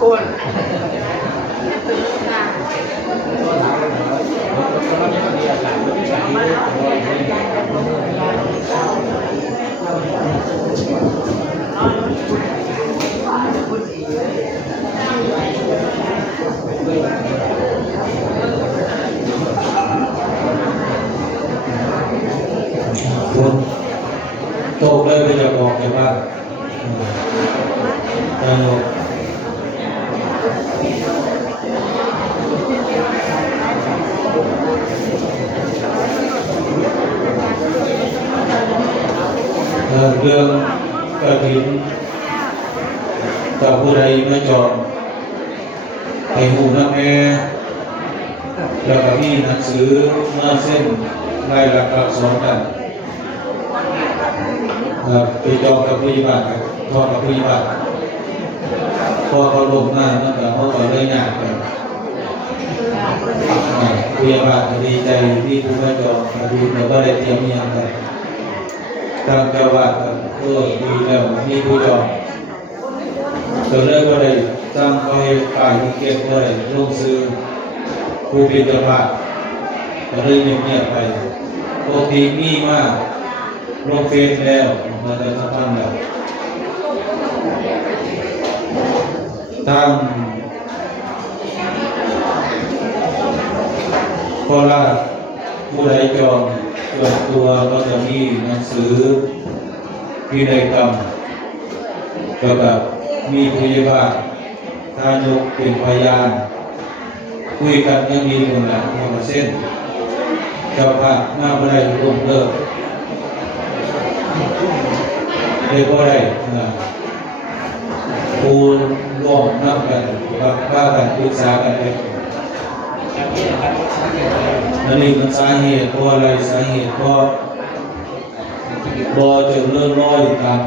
ก้นโตเลยไปจะบอกแต่ว่าเออ เรื่องกระถิ่นกับผู้ใดมาจองให้หูนักแม่แล้วก็มีหนังสือมาเส้นรายหลักอักษรกันเอ่อไปจองกับผู้ยิบาลครับทอดกับผู้ยิบาล พอเขาลงมานั่นก็เขาก็เลยยากกันอ่าบาลดีใจที่ผู้มาจองก็ดีเราก็ได้เตรียมอยังกันทางเจ้าวัดก็เออดีแล้วมีผู้จองก็เลยก็ได้สร้างไปฝ่ายที่เก็บไว้ลงซื้อผู้ปิดบาก็เลยเงียบๆไปปกติมีมากลงเฟซแล้วมาจะสัมพันธ์แล้ว ทางโคราผู้ใดจองส่วนตัวก็จะมีหนังสือพินัยกรรมแล้วก็มีพยาบาลทายกเป็นพยาน คุยกันยังมีคนละคนละเส้น เจ้าภาพหน้าบ่ไดร่วมเลิกเรียกว่าอะไรนะ ปูร่วมนับกันว่าว่ากันปรึกษากันเองนั่นเองมันสาเหตุเพราะอะไรสาเหตุเพราะบอจะเริ่มร้อยกัน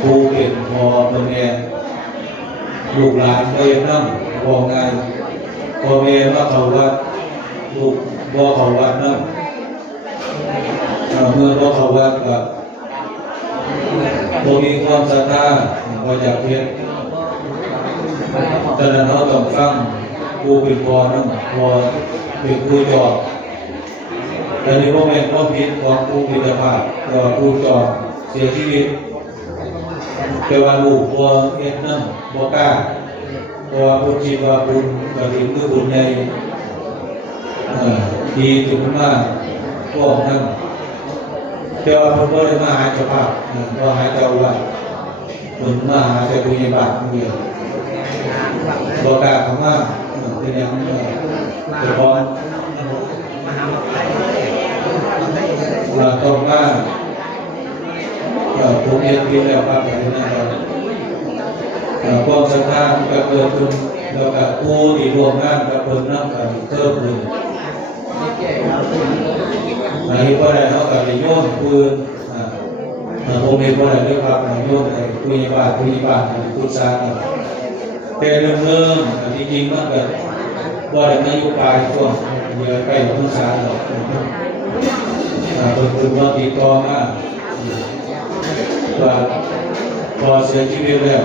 ครูเป็นพอเป็นแม่ลูกหลานไปนั่งบอกไงพอแม่ว่าเขาวัดลูกบ่เขาวัดนั่งเมื่อบ่เขาวัดกับบ่มีความศรัทธา บ่อยากเฮ็ดแต่นั้นเราต้องฟังผู้เป็นพอนำพอเป็นผู้จอบแต่นี่บ่แม่นความผิดของผู้มีภาพก็ผู้จอบเสียชีวิตแต่ว่าลูกบ่เฮ็ดนำบ่กล้าเพราะว่าเพิ่นคิดว่าบุญก็ดีคือบุญใหญ่เอ่อดีถึงมาพวกนั้นเดี๋ยวผมก็เลยมาหาเจ้าภาพก็หาเจ้าว่า ผมมาหาแต่ผู้ใหญ่บ้านคนเดียวบอกกล้าคำว่าเออเป็นอย่างเออเป็นบอลเราต้องมาเออผมเรียนกินแล้วครับไปนะครับเอ่อความศรัทธาที่เกิดขึ้นแล้วก็ผู้ที่ร่วมงานกับเพิ่นนั่งกันเพิ่มขึ้นอันนี้ก็ได้เขากับในโยนปืนอ่อ่า ผมเองก็ได้เรียกว่าในโยนในคุยบาทคุยบาทในคุยซาเนี่ยแต่เริ่มเริ่มอันที่จริงมันก็ว่าได้นโยบายช่วงเดือนใกล้คุยซาหราเป็นคุณว่าติดต่อมาว่าพอเสียชีวิตแล้ว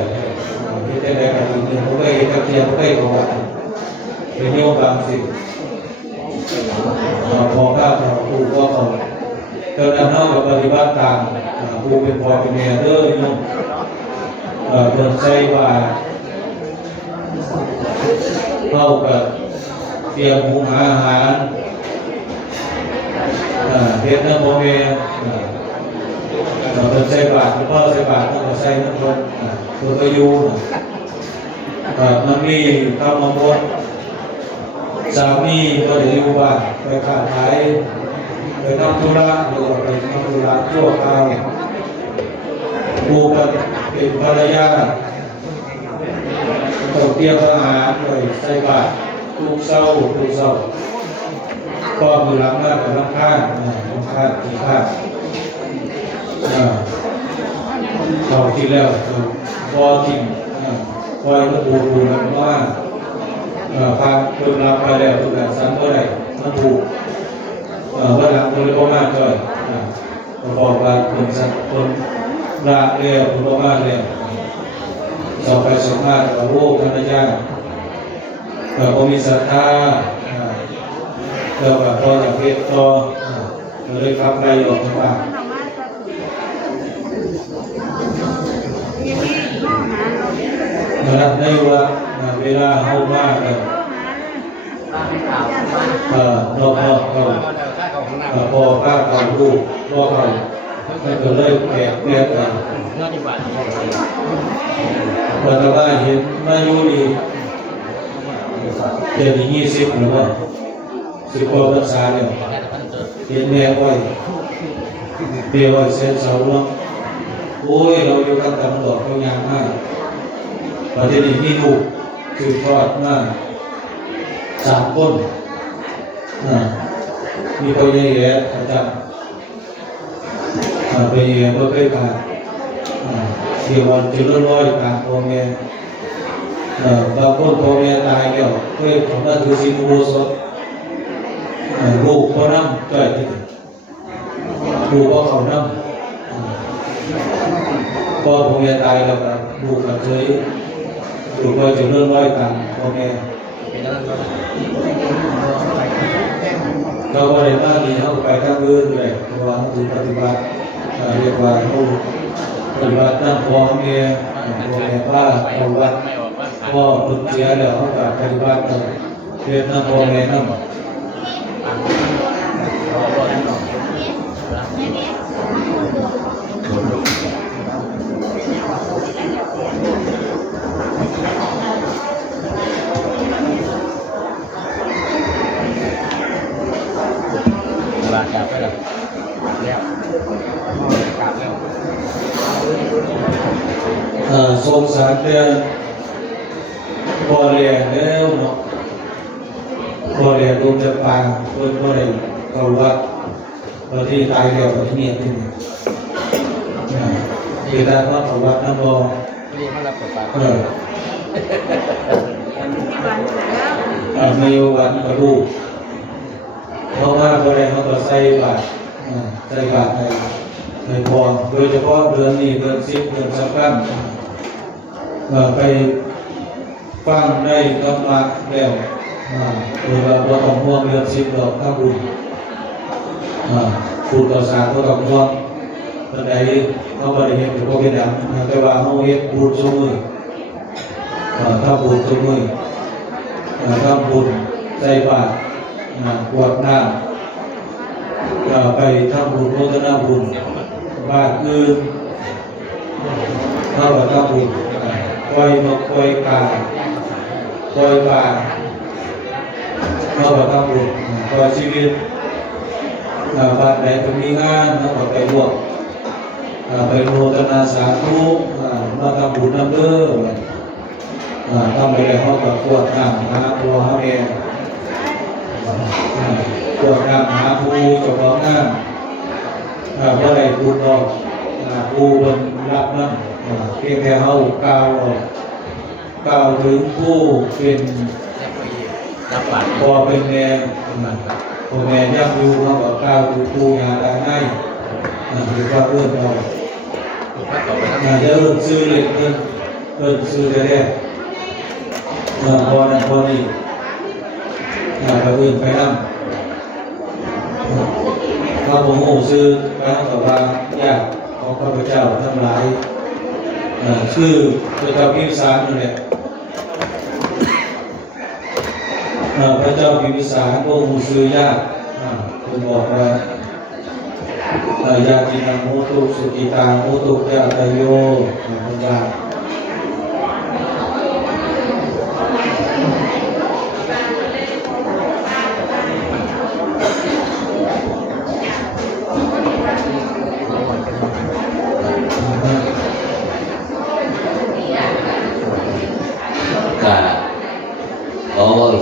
ที่ได้ได้กันจริงๆผมก็เห็นกับเทียมผมก็เห็นขอว่าเป็นโยมบางสิ่งอ่าพอข้าพอครูก็เขาเจ้าหน้าที่กับปฏิบัติตาม อ่าครูเป็นพ่อเป็นแม่เด้อโยมเออเพิ่นใช้ว่าเข้ากับเตรียมหุงหาอาหารเฮ็ดน้ำโมเมอ่าเอ่อเพิ่นใช้บาตรพ่อใช้บาตรต้องใช้น้ำเพิ่นอ่าเพิ่นก็ยู่น่ะอ่ามันมีคำมงคลสามีก็ได้อยู่บ้านไปค้าขายไปทำธุระหรือไปทำธุระชั่วคราว ผู้เป็นภรรยาต้องเตรียมอาหารไว้ใส่บาตรทุกเช้าทุกเช้าก็มือหลังมากกับลังค่าอ่าลังค่าที่ค่าเขาที่แล้วพอทิ้งอ่าคอยมาปูปูแล้วว่าพาคนรับไปแล้วทุกการซ้ำเมื่อไรมันถูกเอ่อหลังคนก็มากเลยอ่าก็บอกว่าคนสักคน ละแล้วคนก็มากแล้วสต่อไปสมมาตรกับโลกธรรมชาติแต่พมีศรัทธาอ่าแล้วก็พอจากเพชรต่ออ่าเลยขับไล่ออกจากบ้านนะครับในว่าเวลาเข้ามากันเอ่อนอกนอกเขาเอ่อพอข้าเขาลูกรอเขา มันก็เลยแปลกแปลกกันแต่ถ้าว่าเห็นมาอยู่ดีเดือนที่ยี่สิบหรือว่าสิบกว่าพรรษาเนี่ยเห็นแม่อ้อยเบี้ยอ้อยเส้นเสาเนาะโอ้ยเราอยู่กันตำรวจเขายางมากประเทศนี้มีลูกสืบทอดมากสามคนมีพ่อใหญ่แย่อาจารย์ ไปแย่บ่เคยผ่านอ่าที่วันที่ร้อยๆผ่านพ่อแม่เอ่อบางคนพ่อแม่ตายแล้วเคยของนั่นคือสิบโบสถอ่าลูกพ่อน้ำจ่อยที่ลูกพ่อเขาน้ำอ่าพ่อพ่อแม่ตายแล้วก็ลูกก็เคยถูกว่าจะเริ่มร้อยตามพ่อแม่เราก็เลยว่ามีเข้าไปทั้งอื่นเลยเพราะว่าเขาถือปฏิบัติ เรียกว่าผู้ปฏิบัตินั่งพ่อแม่พ่อแม่ป้าเอาวัดพ่อพึ่งเสียแล้วเขาก็ปฏิบัติเอาเรียนนั่งพ่อแม่นั่งบ กลับแล้วเอ่อทรงสารเตือนพ่อเรียนแล้วเนาะพ่อเรียนรวมจะปางเพื่อนพ่อได้เขาวัดพอที่ตายแล้วก็ที่เนี่ยที่นี่อ่าคือได้ว่าเขาวัดน้ำบอนี่เขารับปากเออเอ่อมีวันกระดูกเพราะว่าพอได้เขาก็ใส่บาตรอ่าใส่บาตรใน ในพรโดยเฉพาะเดือนนี้เดือนสิบเดือนสำคัญเอ่อไปฟังได้ธรรมะแล้วอ่าคือว่าบ่ต้องห่วงเรื่องสิบดอกข้าบุญอ่าพูต่อสารก็ต้องห่วงตอนใดเขาบริเฮ็ดหรือบ่เฮ็นดหยังแต่ว่าเขาเฮ็ดบุญซุมืออ่าบุญซุมืออ่าบุญใส่บาตรกวดน้ำไปทำบุญโมทนาบุญ บ้านอื่นเข้ากับทำบุญปล่อยนกปล่อยกาปล่อยปลาเข้ากับทำบุญปล่อยชีวิตอ่าบ้านไหนจะมีงานเข้ากับไปรวมอ่าไปโมทนาสาธุอ่มาทำบุญนำเด้ออ่าทำไปแล้วเขากับกวดน้ำหาตัวหา ผู้นอกอ่าผู้บนรับนั่นเพียงแค่เขากล่าวกล่าวถึงผู้เป็นพอเป็นแม่อ่าพ่อแม่ย่ำอยู่เขาก็กล่าวถึงผู้ยานได้ให้หรือว่าเอื้อนเราอาจะเอื้อนซื้อเล็กเอื้อนเอื้อนซื้อแรกๆอ่าพอนั้นพอนี้อ่าก็เอื้อนไปนั่ง ข้าพงศ์ซื้อพระกับว่าญาติของข้าพเจ้าทั้งหลายชื่อพระเจ้าพิมสารนั่นแหละพระเจ้าพิมสารพระองค์ซื้อญาติคุณบอกว่าญาตินังโมตุสุกิตาโมตุยะตโยอ่าคุณว่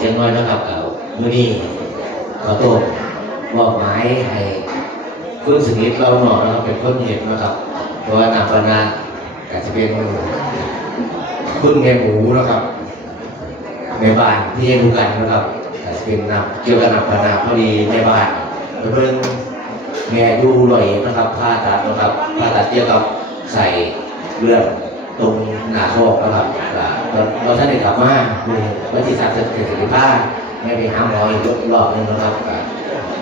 อบอกอีกเช่นน้อยนะครับกับมื้อนี้ขอโทษมอบหมายให้คุณสนิทเราหน่อยนะครับเป็นคนเห็นนะครับเพราะว่านาปนาอาจจะเป็นคุณแม่หมูนะครับในบ้านที่ยังรู้กันนะครับอาจจะเป็นนับเกี่ยวกับนับปนาพอดีในบ้านเพิ่องแม่อยู่ลอยนะครับผ่าตัดนะครับผ่าตัดเกี่ยวกับใส่เลือดตรงหน้าโคกนะครับ เราเราท่านได้กลับมาคือวันที่สามสิบเจ็ดสิบห้าไม่ไปหาหมออีกรอบหนึ่งนะครับ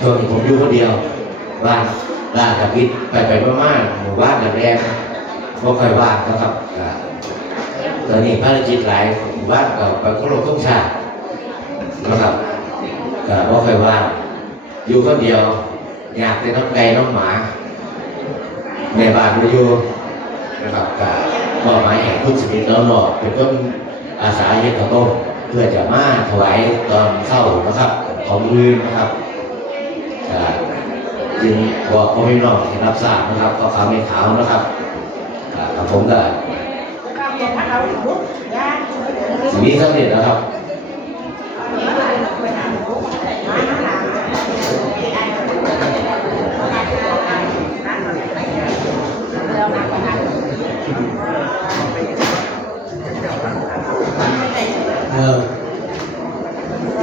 ช่วงนี้ผมอยู่คนเดียวบ้านบ้านกับพิษไปไปมากๆหมู่บ้านกับแรงก็ค่อยว่างนะครับตอนนี้ภารกิจหลายหมู่บ้านกับไปเคารพทุกชาตินะครับก็ค่อยว่างอยู่คนเดียว อยากเป็นน้องไก่น้องหมาในบ้านมาอยู่นะครับ มอบหมายให้คุณสมิทธิ์น้องหลอดเป็นคนอาสาเฮ็ดข้าวต้มเพื่อจะมาถวายตอนเข้านะครับ ของมือนะครับก็จึงบอกพ่อพี่น้องให้รับทราบนะครับก็ขาวไม่ขาวนะครับก็กับผมก็สิ่งนี้สำเร็จแล้วครับ เออ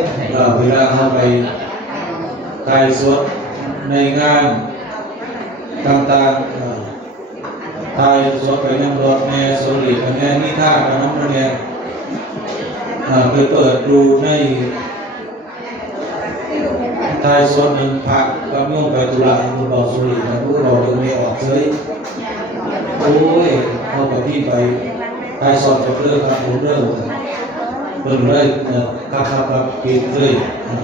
เอออันนี้ตั้งกล้องถ่ายวิดีโอเอคนตัดสดตัดสดไปแล้วเรื่องาเดี๋ยวเรื่องน้ำเขาบอกง่ายๆตัวเองสมัยนี้เออเดี๋ยวนี้เขาเปิดระว่างน้ำเอ่อเวลาเข้าไปไกลสวดในงานต่างๆเอ่อไทยสวดไปน้ำรถแม่โซลิดแม่นิท่ากับน้ำมันเนี่ยเอ่อไปเปิดดูในไทยสวดหนึ่งพระกับโยมไปตุลาคุณบอกโซลิดนะผู้เราถึงไม่ออกเลยโอ้ยเข้าไปที่ไปไทยสวดจะเลิกครับผมเลิก เพิ่นเลยเอ่อครับครับครับปิดเลยอ่า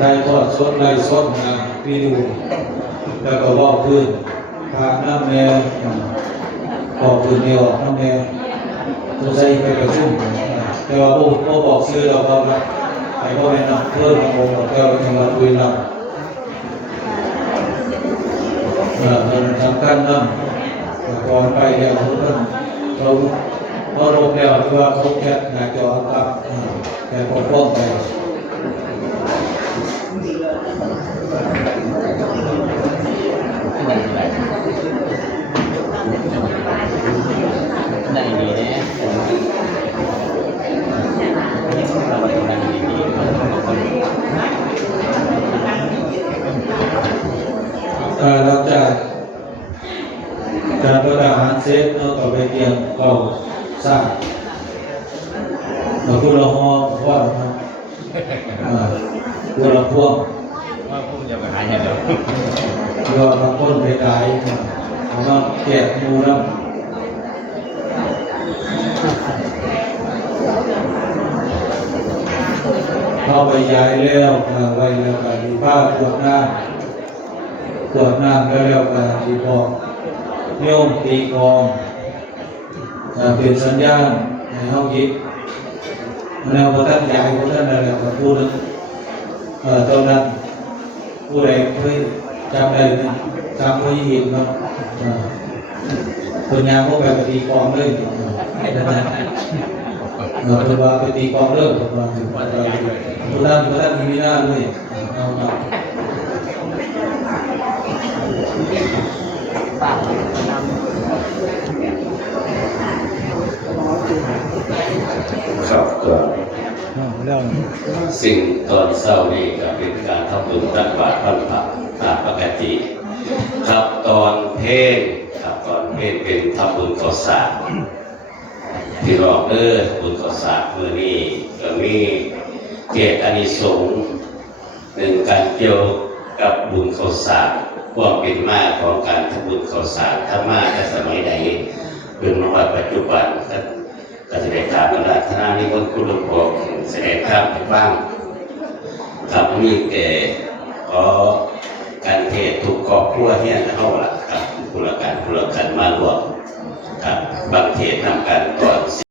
ได้ทอดสดไล่สดนะวิดีโอแล้วก็บอกพื้นพาน้ำแนวอ่าบอกพื้นไม่ออกน้ำแนวตัวใส่ไปประชุมอ่าแต่ว่าโอ้โอ้บอกชื่อเราก็รับไอ้พ่อแม่นำเพิ่มมาโมแก้วจังหวัดบุรีรัมย์เอ่อมันสำคัญนำแต่ก่อนไปเนี่ยเขาเพิ่น เราเราลงแล้วที่ว่าเขาแค่หน้าจอกับอ่าแต่ปกป้องไปได้ดีแน่เราไปทำงานดีๆคนเอ่เราจะการประอาหารเซฟเราก็ไปเตรียมเก่าสร้างเราพูดเราหอว่าครับอ่าพูดเราพ่วงว่าพูดจะไปหายเดียเราทำต้นไปขายเราก็แจกหมูน้ำเข้าไปย้ายแล้วอ่าไว้แล้วก็มีผ้าขวดน้ำขวดน้ำแล้วแล้วก็ที่พอ โยมตีกลองอ่าเป็นสัญญาณให้เขาคิดแนวพระท่านใหญ่พระท่านอะไรก็พูดนะเอ่อตอนนั้นผู้ใดเคยจำได้ไหมจำเคยเห็นเนาะอ่าคนยามพวกแบบไปตีกลองเลยอ่านั่นนะเออตัวว่าไปตีกลองเลิกตัวว่าถึงว่าเราตัวนั้นตัวนั้นมีหน้าเลยเอาเอา ครับก็สิ่งตอนเศร้านี่ก็เป็นการทำบุญตักบาตรพันผักตามปกติ ครับตอนเพลงครับตอนเพลงเป็นทำบุญข้าวสารที่รอกเด้อบุญข้าวสารมือนี้ก็มีเจตอานิสงส์หนึ่งการเกี่ยว กับบุญข้าวสารความเป็นมากของการทำบุญข้าวสารถ้ามาแต่สมัยใดเป็นมาว่าปัจจุบันก็จะได้กราบอาราธนานิมนต์คุณหลวงพ่อแสดงธรรมให้ฟังครับมีแก่ขอการเทศน์ทุกอบครัวเนี่ยเท่าละครับคุณละกันคุณละกันมารวมครับบางเทศน์นำการก่อน